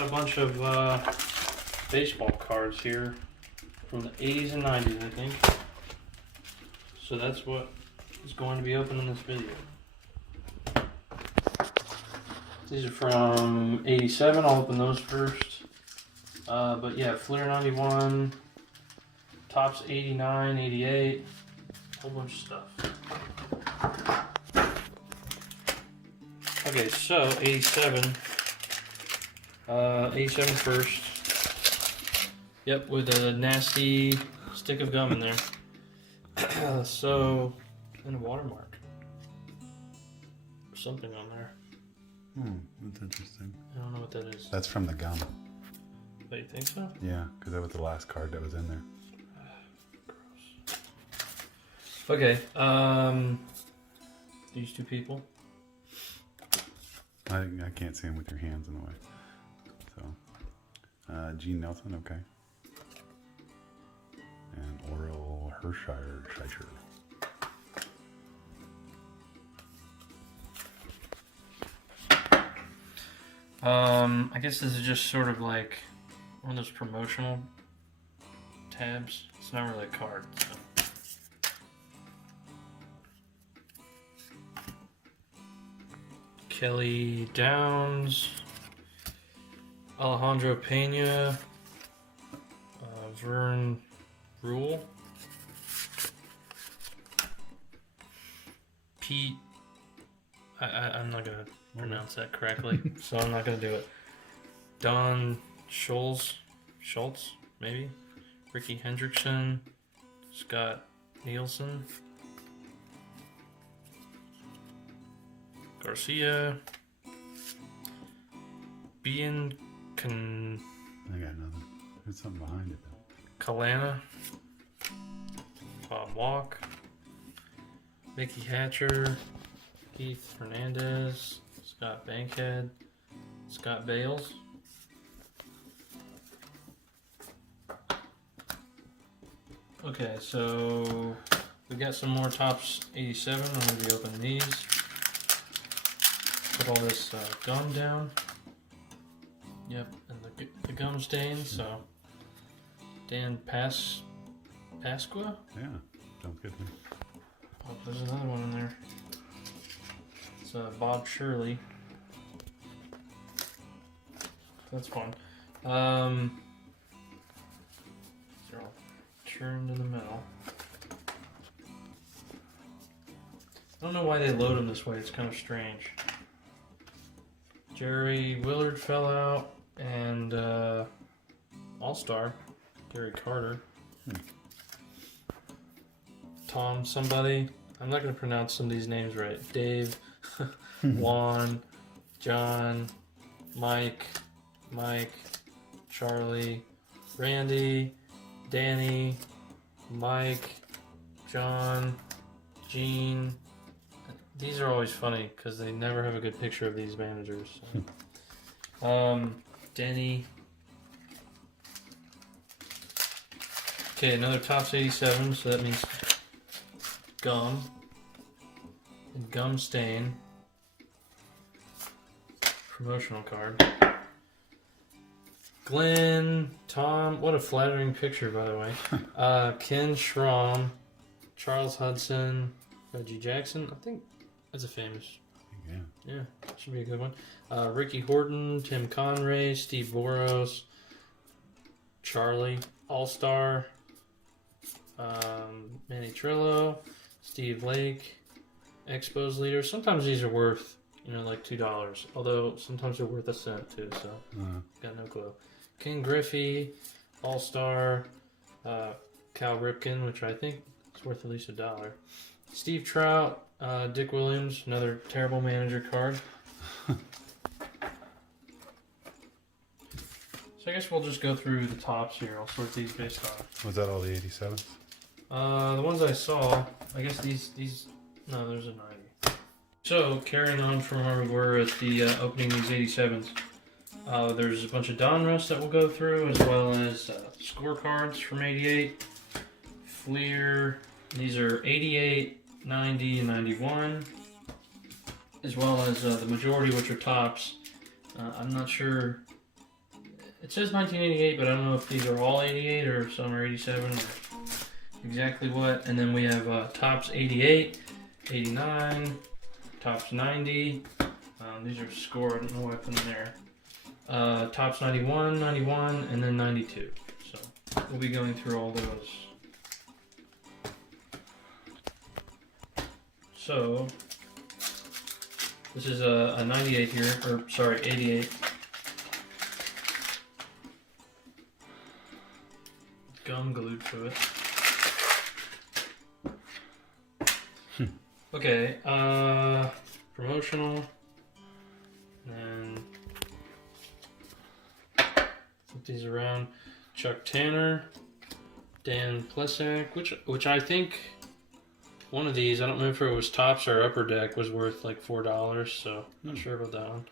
got a bunch of baseball cards here from the 80s and 90s, I think. So that's what is going to be open in this video. These are from 87. I'll open those first. But yeah, Fleer 91, Tops 89, 88, a whole bunch of stuff. Okay, so 87. 87 first. Yep, with a nasty stick of gum in there. So, and a watermark. Something on there. That's interesting. I don't know what that is. That's from the gum. Oh, you think so? Yeah, because that was the last card that was in there. Gross. Okay, these two people. I can't see them with your hands in the way. So, Gene Nelson, okay. And Oral Hershiser. I guess this is just sort of like one of those promotional tabs. It's not really a card. So. Kelly Downs, Alejandro Pena, Vern Rule, Pete. I'm not gonna pronounce that correctly, so I'm not gonna do it. Don Schultz, maybe. Ricky Hendrickson, Scott Nielsen, Garcia, Bian I got nothing. There's something behind it though. Kalana, Bob Walk, Mickey Hatcher, Keith Hernandez, Scott Bankhead, Scott Bales. Okay, so we got some more Tops 87. I'm going to be opening these. Put all this gum down. Yep, and the gum stain. So Dan Pasqua. Yeah, sounds good to me. Oh, there's another one in there. It's Bob Shirley. That's fun. They're all turned in the middle. I don't know why they load them this way. It's kind of strange. Jerry Willard fell out, and All-Star Gary Carter. Tom somebody. I'm not going to pronounce some of these names right. Dave, Juan, John, Mike, Charlie, Randy, Danny, Mike, John, Gene. These are always funny because they never have a good picture of these managers. So. Denny. Okay, another Tops 87, so that means gum and gum stain. Promotional card. Glenn, Tom, what a flattering picture, by the way. Ken Schramm, Charles Hudson, Reggie Jackson. I think that's a famous. Yeah, should be a good one. Ricky Horton, Tim Conray, Steve Boros, Charlie, All-Star, Manny Trillo, Steve Lake, Expos leader. Sometimes these are worth, like $2. Although sometimes they're worth a cent too. So got no clue. Ken Griffey, All-Star, Cal Ripken, which I think is worth at least $1. Steve Trout, Dick Williams, another terrible manager card. So I guess we'll just go through the tops here. I'll sort these based on. Was that all the 87s? The ones I saw, I guess these. No, there's a 90. So carrying on from where we were at the opening these 87s, there's a bunch of Donruss that we'll go through, as well as scorecards from 88, Fleer. These are 88, 90, and 91, as well as the majority, which are tops. I'm not sure It says 1988, but I don't know if these are all 88 or some are 87 or exactly what. And then we have Topps 88, 89, Topps 90. These are scored, no weapon there. Topps 91, 91, and then 92. So we'll be going through all those. So this is a 98 here, or sorry, 88. Gum glued to it. Okay, promotional. And flip these around. Chuck Tanner, Dan Plesac, which I think one of these, I don't know if it was Topps or Upper Deck, was worth like $4, so not sure about that one.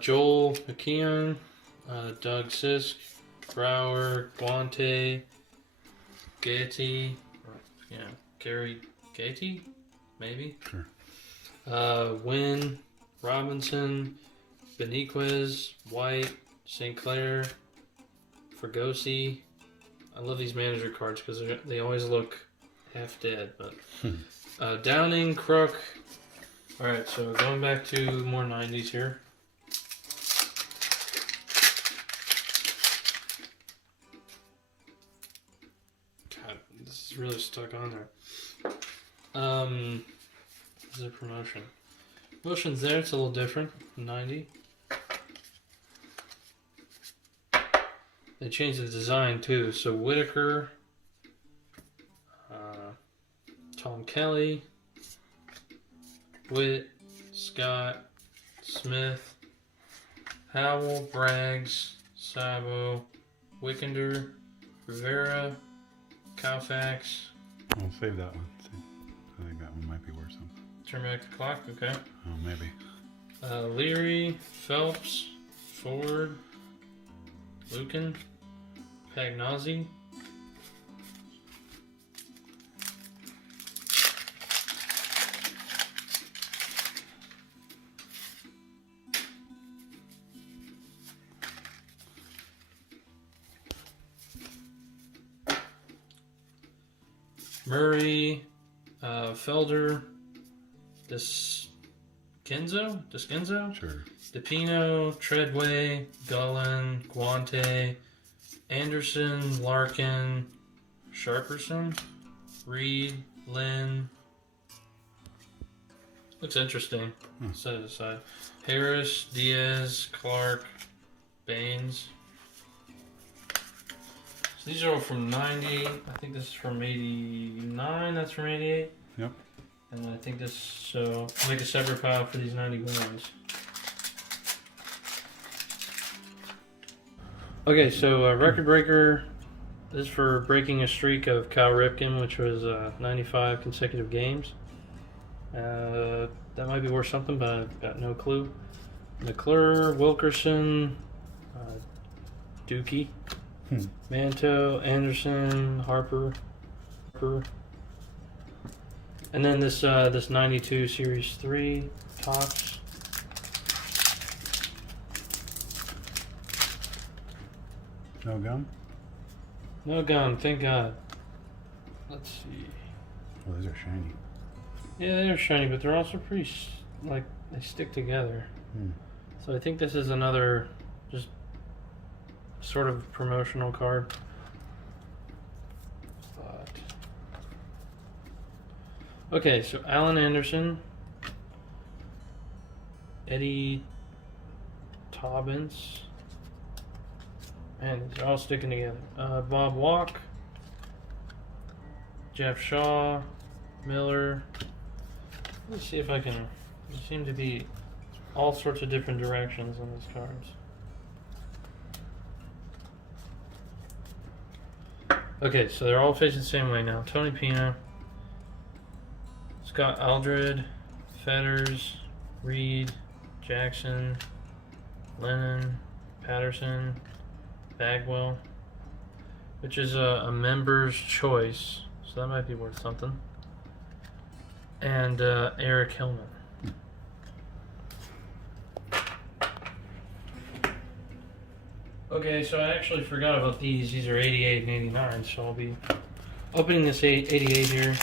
Joel McKeon, Doug Sisk, Brower, Guante, Gaiety, Gary Gaiety, maybe. Sure. Wynn, Robinson, Beniquez, White, St. Clair, Fregosi. I love these manager cards because they always look half dead. But Downing, Crook. All right, so going back to more 90s here. God, this is really stuck on there. This is a promotion. Promotion's there, it's a little different. 90. They changed the design too. So Whitaker, Tom Kelly, Witt, Scott, Smith, Howell, Braggs, Sabo, Wickender, Rivera, Koufax. I'll save that one. See. I think that one might be worth something. Turn back the clock, okay. Oh, maybe. Leary, Phelps, Ford, Lucan, Pagnozzi, Murray, Felder, Deskenzo, Sure. DePino, Treadway, Gullen, Guante, Anderson, Larkin, Sharperson, Reed, Lynn. Looks interesting. Set it aside. Harris, Diaz, Clark, Baines. So these are all from 90. I think this is from 89. That's from 88. Yep. And I think this, so I'll make a separate pile for these 91s. Okay, so record breaker. This is for breaking a streak of Cal Ripken, which was 95 consecutive games. That might be worth something, but I've got no clue. McClure, Wilkerson, Dookie, Manto, Anderson, Harper. And then this 92 Series 3 Topps. No gum? No gun, thank God. Let's see. Oh, those are shiny. Yeah, they're shiny, but they're also pretty, like, they stick together. So I think this is another just sort of promotional card. But... Okay, so Alan Anderson, Eddie Tobbins, and they're all sticking together. Bob Walk, Jeff Shaw, Miller. Let's see if I can. There seem to be all sorts of different directions on these cards. Okay, so they're all facing the same way now. Tony Pina, Scott Aldred, Fetters, Reed, Jackson, Lennon, Patterson, Bagwell, which is a member's choice, so that might be worth something. And Eric Hillman. Okay, so I actually forgot about these. These are 88 and 89, so I'll be opening this 88 here.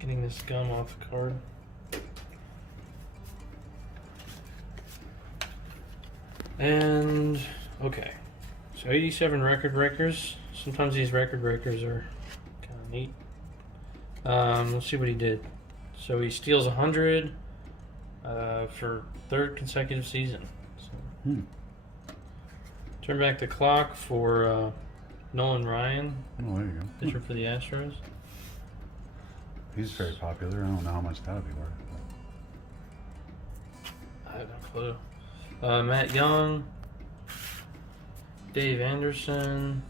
Getting this gum off the card. And, okay. So 87 record breakers. Sometimes these record breakers are kind of neat. Let's see what he did. So he steals 100 for third consecutive season. So, turn back the clock for Nolan Ryan. Oh, there you go. Pitcher for the Astros. He's very popular. I don't know how much that would be worth. I have no clue. Matt Young, Dave Anderson,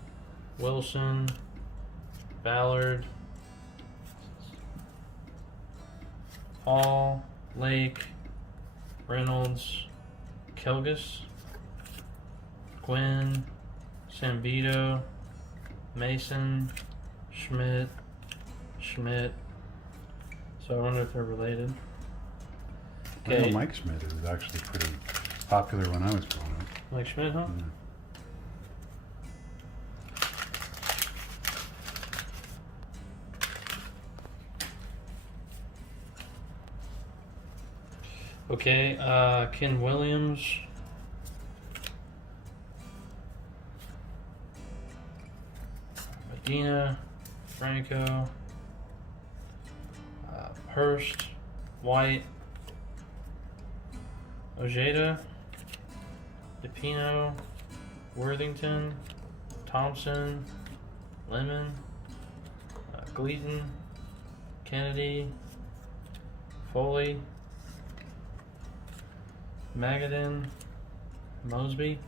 Wilson, Ballard, Hall, Lake, Reynolds, Kelgis, Gwynn, Sambito, Mason, Schmidt. So I wonder if they're related. I know Mike Schmidt is actually pretty popular when I was growing up. Mike Schmidt, huh? Yeah. Okay, Ken Williams. Medina, Franco, Hurst, White, Ojeda, DePino, Worthington, Thompson, Lemon, Gleaton, Kennedy, Foley, Magadan, Mosby.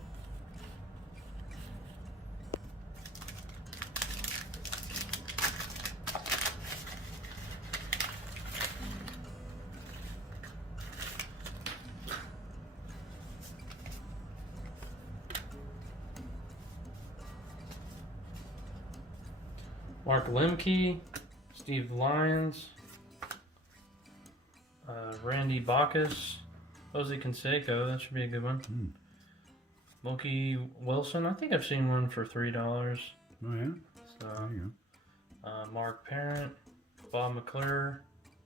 Mark Lemke, Steve Lyons, Randy Bacchus, Jose Canseco, that should be a good one. Mookie Wilson, I think I've seen one for $3. Oh, yeah? So, There you Mark Parent, Bob McClure,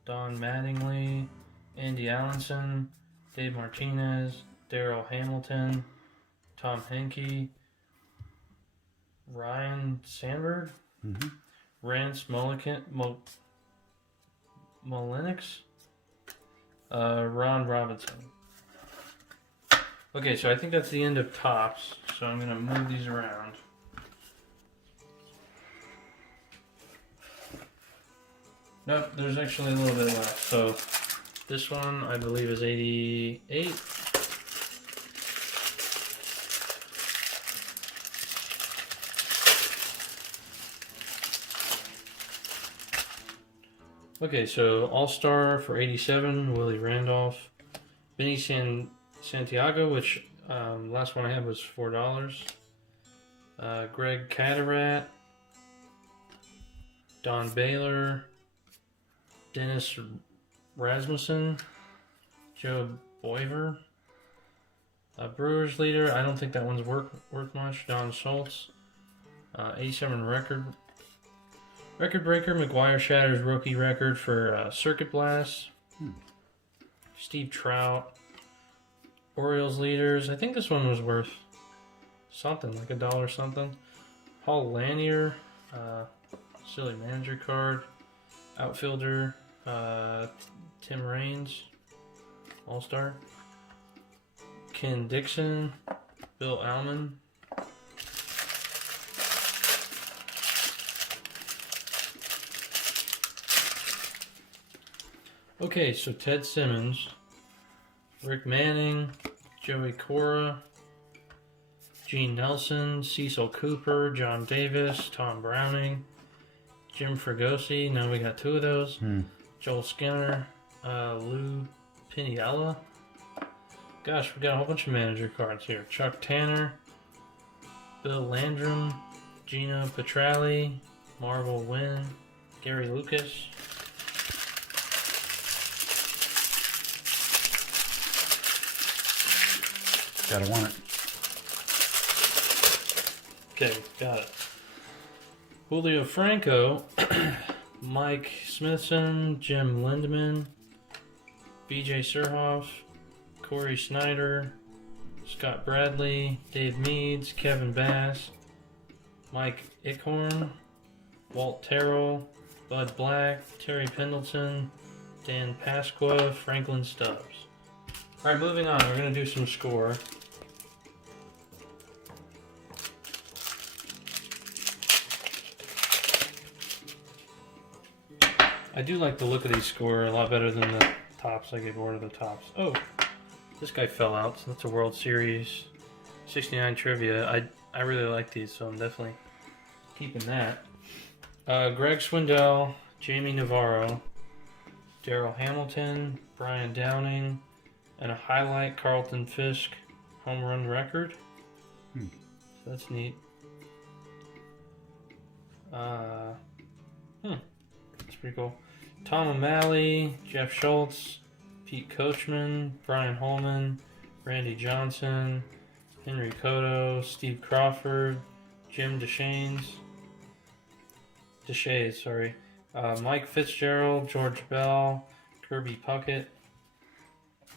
Don Mattingly, Andy Allenson, Dave Martinez, Darrell Hamilton, Tom Henke, Ryan Sandberg, Rance Molinix, Ron Robinson. Okay, so I think that's the end of tops. So I'm going to move these around. Nope, there's actually a little bit left. So this one I believe is 88. Okay, so All-Star for 87, Willie Randolph. Benny Santiago, which last one I had was $4. Greg Catarat. Don Baylor. Dennis Rasmussen. Joe Boiver. Brewers leader, I don't think that one's worth much. Don Schultz. 87 record breaker, McGuire shatters rookie record for Circuit Blast. Steve Trout. Orioles leaders. I think this one was worth something, like $1 something. Paul Lanier. Silly manager card. Outfielder. Tim Raines. All-Star. Ken Dixon. Bill Alman. Okay, so Ted Simmons, Rick Manning, Joey Cora, Gene Nelson, Cecil Cooper, John Davis, Tom Browning, Jim Fregosi, now we got two of those, Joel Skinner, Lou Piniella. Gosh, we got a whole bunch of manager cards here. Chuck Tanner, Bill Landrum, Gino Petralli, Marvel Wynn, Gary Lucas. Gotta want it. Okay, got it. Julio Franco, Mike Smithson, Jim Lindman, BJ Surhoff, Corey Snyder, Scott Bradley, Dave Meads, Kevin Bass, Mike Ickhorn, Walt Terrell, Bud Black, Terry Pendleton, Dan Pasqua, Franklin Stubbs. Alright, moving on. We're going to do some score. I do like the look of these score a lot better than the tops. I gave one of the tops. Oh, this guy fell out, so that's a World Series 69 trivia. I really like these, so I'm definitely keeping that. Greg Swindell, Jamie Navarro, Darrell Hamilton, Brian Downing, and a highlight Carlton Fisk home run record. So that's neat. That's pretty cool. Tom O'Malley, Jeff Schultz, Pete Coachman, Brian Holman, Randy Johnson, Henry Cotto, Steve Crawford, Jim Deshays, Mike Fitzgerald, George Bell, Kirby Puckett.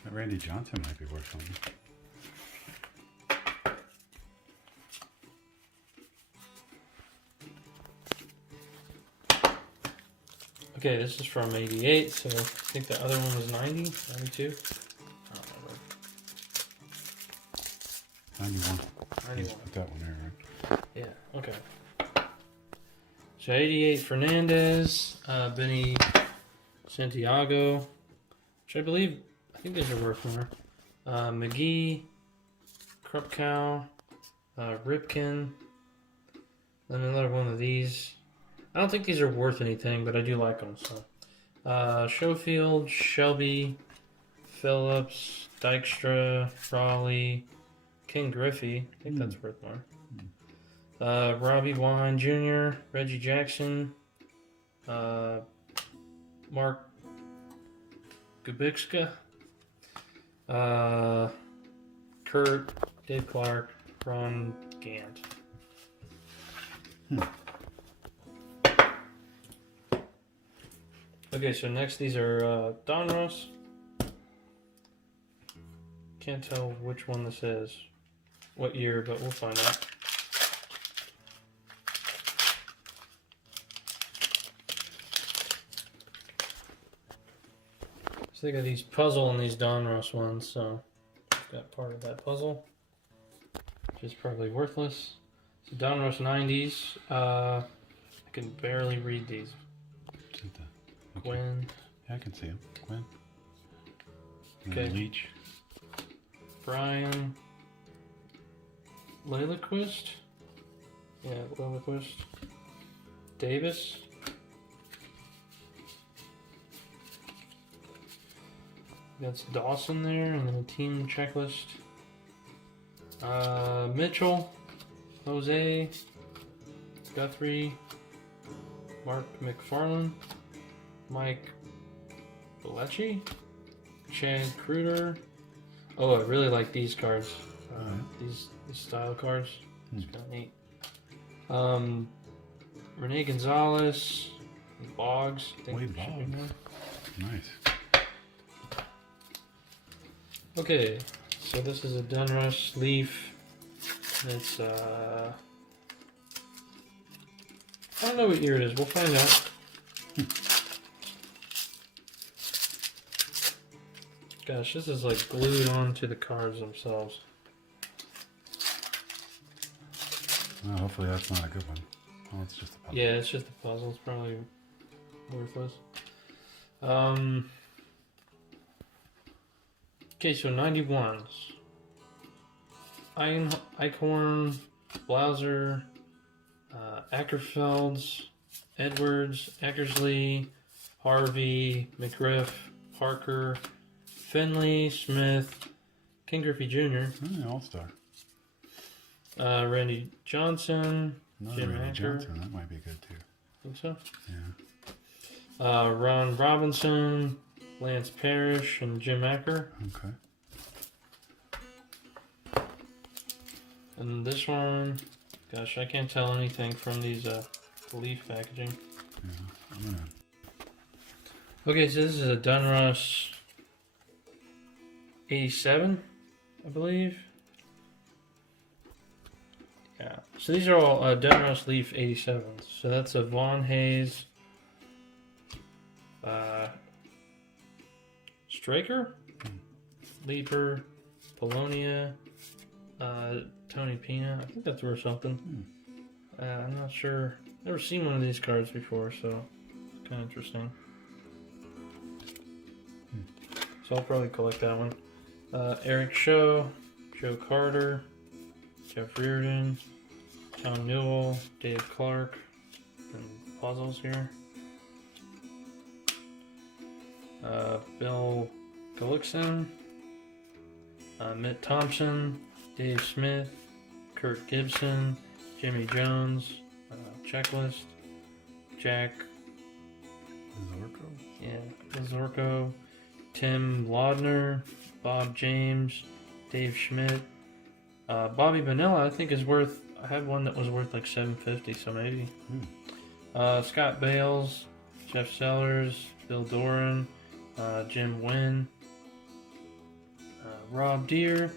Randy Johnson might be worth something. Okay, this is from 88, so I think the other one was 90, 92? I don't remember. 91. 91. Put that one there, right? Yeah, okay. So 88, Fernandez, Benny Santiago, which I think these are worth more. McGee, Krupkow, Ripken, then another one of these. I don't think these are worth anything, but I do like them. So, Schofield, Shelby, Phillips, Dykstra, Raleigh, King Griffey. I think that's worth more. Robbie Wine Jr., Reggie Jackson, Mark Gubicka, Kurt, Dave Clark, Ron Gant. Okay, so next these are Donruss. Can't tell which one this is, what year, but we'll find out. So they got these puzzle and these Donruss ones, so I've got part of that puzzle, which is probably worthless. So Donruss 90's. I can barely read these. Okay. Gwen. Yeah, I can see him. Gwen. Okay. Leach. Brian. Lillequist. Yeah, Lillequist. Davis. That's Dawson there, and then a team checklist. Mitchell. Jose. Guthrie. Mark McFarland. Mike Belleci, Chad Kruder. Oh, I really like these cards. These style cards. It's kind of neat. Rene Gonzalez, Boggs. I think Wade Boggs. Nice. Okay, so this is a Donruss Leaf. It's I don't know what year it is. We'll find out. Gosh, this is like glued onto the cards themselves. Well, hopefully that's not a good one. Oh, it's just a puzzle. Yeah, it's just a puzzle. It's probably worthless. Okay, so 91s. Eichhorn, Blauser, Ackerfelds, Edwards, Eckersley, Harvey, McGriff, Parker, Finley, Smith, King Griffey Jr. All-Star. Randy Johnson, Another Jim Randy Hacker. Johnson. That might be good too. Think so? Yeah. Ron Robinson, Lance Parrish, and Jim Acker. Okay. And this one, gosh, I can't tell anything from these Leaf packaging. Yeah, I'm gonna... Okay, so this is a Donruss 87, I believe. Yeah, so these are all Donruss Leaf 87s. So that's a Von Hayes Straker, Leaper, Polonia, Tony Pina. I think that's worth something. I'm not sure. Never seen one of these cards before, so it's kind of interesting. So I'll probably collect that one. Eric Shaw, Joe Carter, Jeff Reardon, Tom Newell, Dave Clark, and puzzles here. Bill Gullickson, Mitt Thompson, Dave Smith, Kurt Gibson, Jimmy Jones, Checklist, Jack Zorko, Tim Laudner, Bob James, Dave Schmidt, Bobby Vanilla. I think is worth. I had one that was worth like $750, so maybe. Scott Bales, Jeff Sellers, Bill Doran, Jim Wynn, Rob Deere,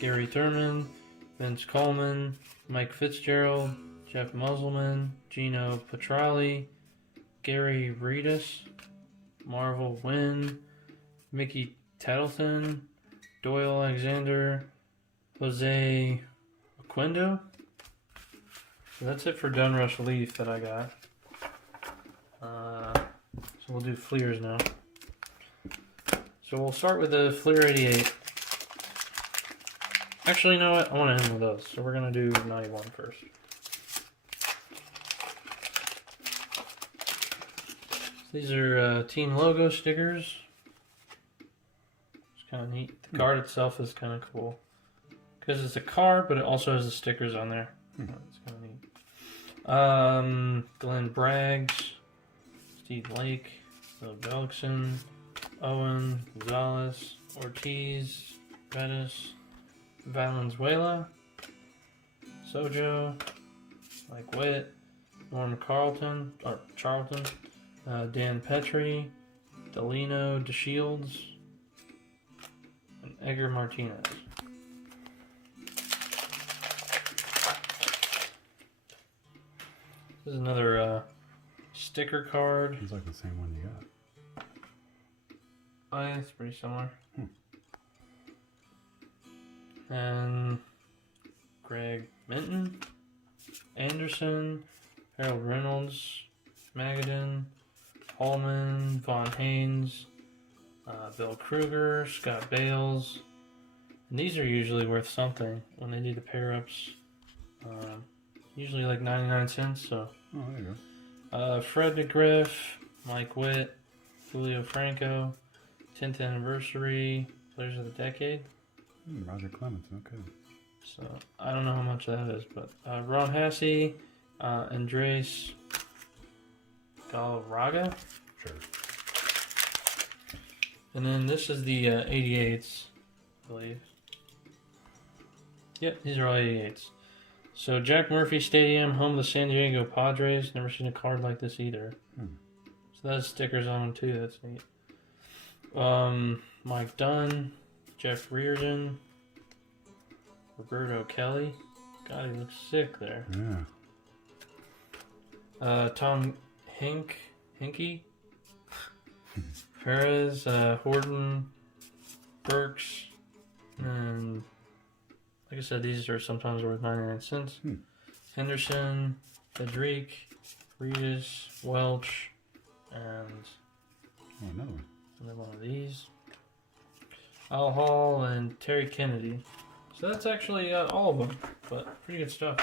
Gary Thurman, Vince Coleman, Mike Fitzgerald, Jeff Musselman, Gino Petrali, Gary Reedus, Marvel Wynn, Mickey Tattleton, Doyle Alexander, Jose Oquendo. So that's it for Donruss Leaf that I got. So we'll do Fleers now. So we'll start with the Fleer 88. Actually, you know what? I want to end with those. So we're going to do 91 first. These are team logo stickers. It's kind of neat. The card itself is kind of cool. Because it's a card, but it also has the stickers on there. It's kind of neat. Glenn Braggs, Steve Lake, Bill Belkson, Owen, Gonzalez, Ortiz, Bettis, Valenzuela, Sojo, Mike Witt, Norm Charlton, Dan Petrie, Delino DeShields, and Edgar Martinez. This is another sticker card. It's like the same one you got. Oh yeah, it's pretty similar. And Greg Minton, Anderson, Harold Reynolds, Magadan, Hallman, Von Haynes, Bill Kruger, Scott Bales. And these are usually worth something when they do the pair-ups. Usually like 99 cents, so. Oh, there you go. Fred DeGriff, Mike Witt, Julio Franco, 10th Anniversary, Players of the Decade. Roger Clemens, okay. So, I don't know how much that is, but Ron Hasse, Andres Galarraga. Sure. And then this is the 88s, I believe. Yep, these are all 88s. So Jack Murphy Stadium, home of the San Diego Padres. Never seen a card like this either. So that has stickers on them too. That's neat. Mike Dunn, Jeff Reardon, Roberto Kelly. God, he looks sick there. Yeah. Tom Hinkie, Perez, Horton, Burks, and like I said, these are sometimes worth 99 cents. Henderson, Federic, Reedus, Welch, and another one of these. Al Hall and Terry Kennedy. So that's actually all of them, but pretty good stuff.